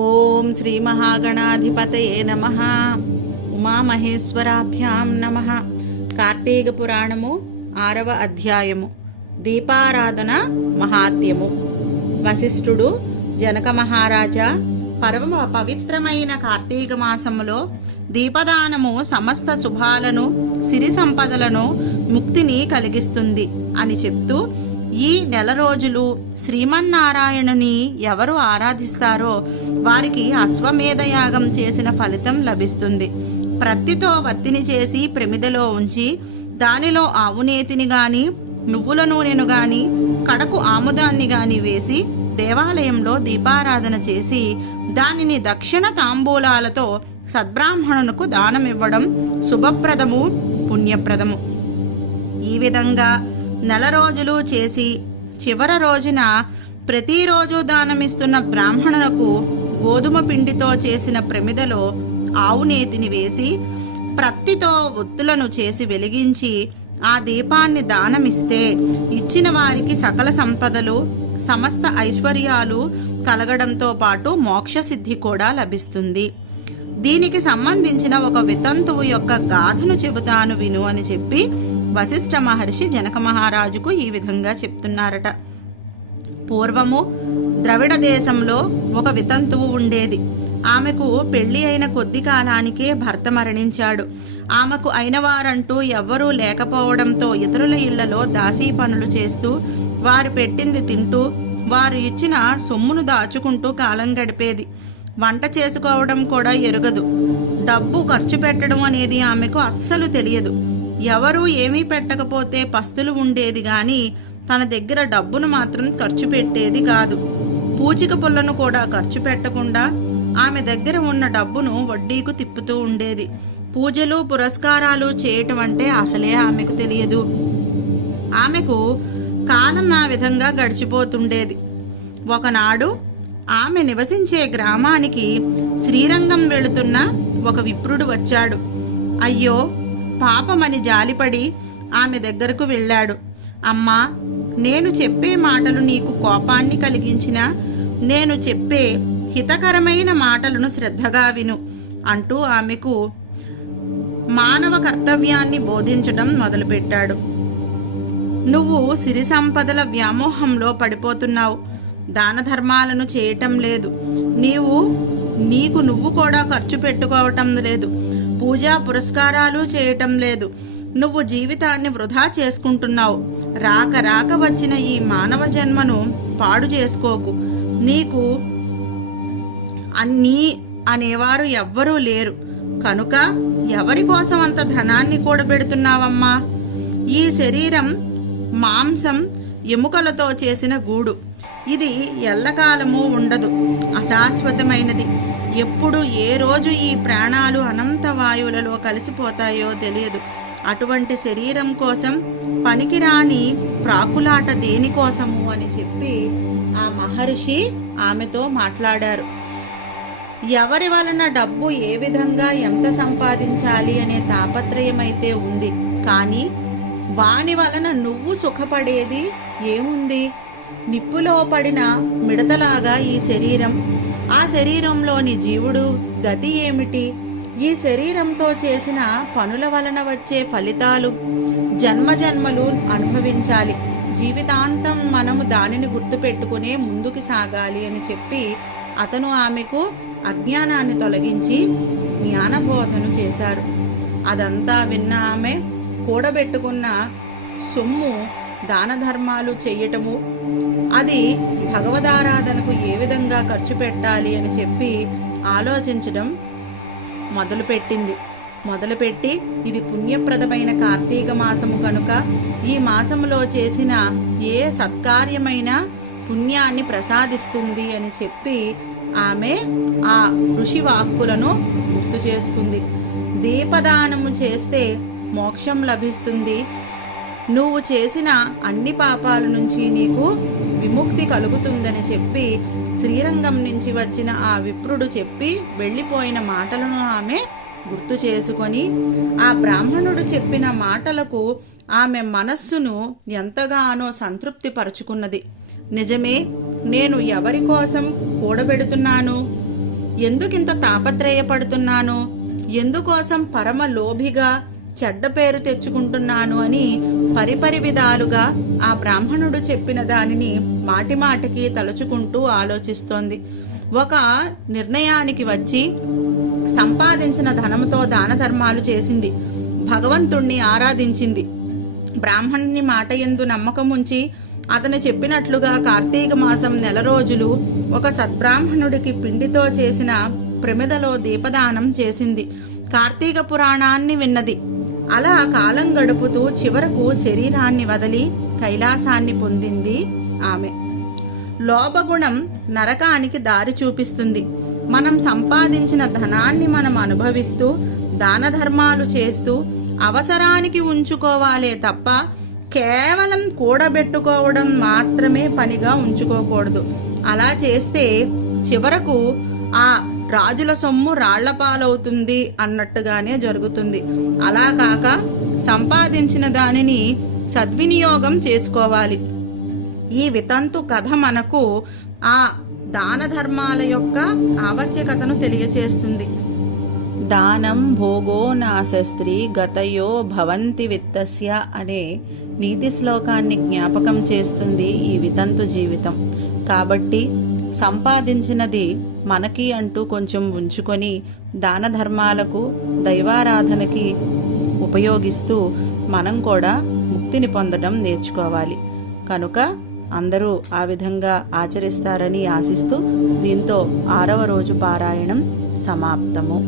ఓం శ్రీ మహాగణాధిపతయే నమః. ఉమామహేశ్వరాభ్యాం నమః. కార్తీక పురాణము 6వ అధ్యాయము. దీపారాధన మహాత్మ్యము. వశిష్ఠుడు జనక మహారాజా, పవిత్రమైన కార్తీక మాసములో దీపదానము సమస్త శుభాలను, సిరి సంపదలను, ముక్తిని కలిగిస్తుంది అని చెప్తూ, ఈ నెల రోజులు శ్రీమన్నారాయణుని ఎవరు ఆరాధిస్తారో వారికి అశ్వమేధయాగం చేసిన ఫలితం లభిస్తుంది. ప్రత్తితో వత్తిని చేసి ప్రమిదలో ఉంచి దానిలో ఆవునేతిని గాని, నువ్వుల నూనెను గాని, కడకు ఆముదాన్ని గాని వేసి దేవాలయంలో దీపారాధన చేసి దానిని దక్షిణ తాంబూలాలతో సద్బ్రాహ్మణునకు దానమివ్వడం శుభప్రదము, పుణ్యప్రదము. ఈ విధంగా నెల రోజులు చేసి చివరి రోజున ప్రతిరోజు దానమిస్తున్న బ్రాహ్మణులకు గోధుమ పిండితో చేసిన ప్రమిదలో ఆవునేతిని వేసి ప్రత్తితో ఒత్తులను చేసి వెలిగించి ఆ దీపాన్ని దానమిస్తే ఇచ్చిన వారికి సకల సంపదలు, సమస్త ఐశ్వర్యాలు కలగడంతో పాటు మోక్షసిద్ధి కూడా లభిస్తుంది. దీనికి సంబంధించిన ఒక వితంతువు యొక్క గాథను చెబుతాను విను అని చెప్పి వశిష్ఠ మహర్షి జనక మహారాజుకు ఈ విధంగా చెప్తున్నారట. పూర్వము ద్రవిడ దేశంలో ఒక వితంతువు ఉండేది. ఆమెకు పెళ్లి అయిన కొద్ది కాలానికే భర్త మరణించాడు. ఆమెకు అయిన వారంటూ ఎవ్వరూ లేకపోవడంతో ఇతరుల ఇళ్లలో దాసీ పనులు చేస్తూ, వారు పెట్టింది తింటూ, వారు ఇచ్చిన సొమ్మును దాచుకుంటూ కాలం గడిపేది. వంట చేసుకోవడం కూడా ఎరుగదు. డబ్బు ఖర్చు పెట్టడం అనేది ఆమెకు అస్సలు తెలియదు. ఎవరూ ఏమీ పెట్టకపోతే పస్తులు ఉండేది గాని తన దగ్గర డబ్బును మాత్రం ఖర్చు పెట్టేది కాదు. పూచిక పుల్లను కూడా ఖర్చు పెట్టకుండా ఆమె దగ్గర ఉన్న డబ్బును వడ్డీకు తిప్పుతూ ఉండేది. పూజలు పురస్కారాలు చేయటం అంటే అసలే ఆమెకు తెలియదు. ఆమెకు కాలం ఆ విధంగా గడిచిపోతుండేది. ఒకనాడు ఆమె నివసించే గ్రామానికి శ్రీరంగం వెళుతున్న ఒక విప్రుడు వచ్చాడు. అయ్యో పాపమని జాలిపడి ఆమె దగ్గరకు వెళ్ళాడు. అమ్మా, నేను చెప్పే మాటలు నీకు కోపాన్ని కలిగించినా నేను చెప్పే హితకరమైన మాటలను శ్రద్ధగా విను అంటూ ఆమెకు మానవ కర్తవ్యాన్ని బోధించడం మొదలుపెట్టాడు. నువ్వు సిరి సంపదల వ్యామోహంలో పడిపోతున్నావు. దాన ధర్మాలను చేయటం లేదు. నీకు కూడా ఖర్చు పెట్టుకోవటం లేదు. పూజా పురస్కారాలు చేయటం లేదు. నువ్వు జీవితాన్ని వృధా చేసుకుంటున్నావు. రాక వచ్చిన ఈ మానవ జన్మను పాడు చేసుకోకు. నీకు అన్నీ అనేవారు ఎవ్వరూ లేరు కనుక ఎవరి కోసం అంత ధనాన్ని కూడబెడుతున్నావమ్మా? ఈ శరీరం మాంసం, ఎముకలతో చేసిన గూడు. ఇది ఎల్లకాలము ఉండదు, అశాశ్వతమైనది. ఎప్పుడు ఏ రోజు ఈ ప్రాణాలు అనంత వాయువులలో కలిసిపోతాయో తెలియదు. అటువంటి శరీరం కోసం పనికిరాని ప్రాకులాట దేనికోసము అని చెప్పి ఆ మహర్షి ఆమెతో మాట్లాడారు. ఎవరి వలన డబ్బు ఏ విధంగా ఎంత సంపాదించాలి అనే తాపత్రయమైతే ఉంది, కానీ వాని వలన నువ్వు సుఖపడేది ఏముంది? నిప్పులో పడిన మిడతలాగా ఈ శరీరం. ఆ శరీరంలోని జీవుడు గతి ఏమిటి? ఈ శరీరంతో చేసిన పనుల వలన వచ్చే ఫలితాలు జన్మజన్మలు అనుభవించాలి. జీవితాంతం మనము దానిని గుర్తుపెట్టుకునే ముందుకు సాగాలి అని చెప్పి అతను ఆమెకు అజ్ఞానాన్ని తొలగించి జ్ఞానబోధను చేశారు. అదంతా విన్న ఆమె కూడబెట్టుకున్న సొమ్ము దాన ధర్మాలు చెయ్యటము, అది భగవదారాధనకు ఏ విధంగా ఖర్చు పెట్టాలి అని చెప్పి ఆలోచించడం మొదలుపెట్టి ఇది పుణ్యప్రదమైన కార్తీక మాసము కనుక ఈ మాసములో చేసిన ఏ సత్కార్యమైన పుణ్యాన్ని ప్రసాదిస్తుంది అని చెప్పి ఆమె ఆ ఋషి వాక్కులను గుర్తు చేసుకుంది. దీపదానము చేస్తే మోక్షం లభిస్తుంది. నువ్వు చేసిన అన్ని పాపాల నుంచి నీకు విముక్తి కలుగుతుందని చెప్పి శ్రీరంగం నుంచి వచ్చిన ఆ విప్రుడు చెప్పి వెళ్ళిపోయిన మాటలను ఆమె గుర్తు చేసుకొని ఆ బ్రాహ్మణుడు చెప్పిన మాటలకు ఆమె మనస్సును ఎంతగానో సంతృప్తి పరుచుకున్నది. నిజమే, నేను ఎవరి కోసం కూడబెడుతున్నాను? ఎందుకింత తాపత్రయపడుతున్నాను, ఎందుకోసం పరమ లోభిగా చెడ్డ పేరు తెచ్చుకుంటున్నాను అని పరిపరి విధాలుగా ఆ బ్రాహ్మణుడు చెప్పిన దానిని మాటిమాటికి తలుచుకుంటూ ఆలోచిస్తోంది. ఒక నిర్ణయానికి వచ్చి సంపాదించిన ధనంతో దాన ధర్మాలు చేసింది, భగవంతుణ్ణి ఆరాధించింది. బ్రాహ్మణుని మాట యందు నమ్మకం ఉంచి అతను చెప్పినట్లుగా కార్తీక మాసం 1 రోజులు ఒక సద్బ్రాహ్మణుడికి పిండితో చేసిన ప్రమిదలో దీపదానం చేసింది. కార్తీక పురాణాన్ని విన్నది. అలా కాలం గడుపుతూ చివరకు శరీరాన్ని వదిలి కైలాసాన్ని పొందింది ఆమె. లోభగుణం నరకానికి దారి చూపిస్తుంది. మనం సంపాదించిన ధనాన్ని మనం అనుభవిస్తూ దాన ధర్మాలు చేస్తూ అవసరానికి ఉంచుకోవాలే తప్ప కేవలం కూడబెట్టుకోవడం మాత్రమే పనిగా ఉంచుకోకూడదు. అలా చేస్తే చివరకు ఆ రాజుల సొమ్ము రాళ్లపాలవుతుంది అన్నట్టుగానే జరుగుతుంది. అలా కాక సంపాదించిన దానిని సద్వినియోగం చేసుకోవాలి. ఈ వితంతు కథ మనకు ఆ దాన ధర్మాల యొక్క ఆవశ్యకతను తెలియచేస్తుంది. దానం భోగో నాశస్త్రీ గతయో భవంతి విత్తస్య అనే నీతి శ్లోకాన్ని జ్ఞాపకం చేస్తుంది ఈ వితంతు జీవితం. కాబట్టి సంపాదించినది మనకి అంటూ కొంచెం ఉంచుకొని దాన ధర్మాలకు దైవారాధనకి ఉపయోగిస్తూ మనం కూడా ముక్తిని పొందడం నేర్చుకోవాలి. కనుక అందరూ ఆ విధంగా ఆచరిస్తారని ఆశిస్తూ దీంతో 6వ రోజు పారాయణం సమాప్తము.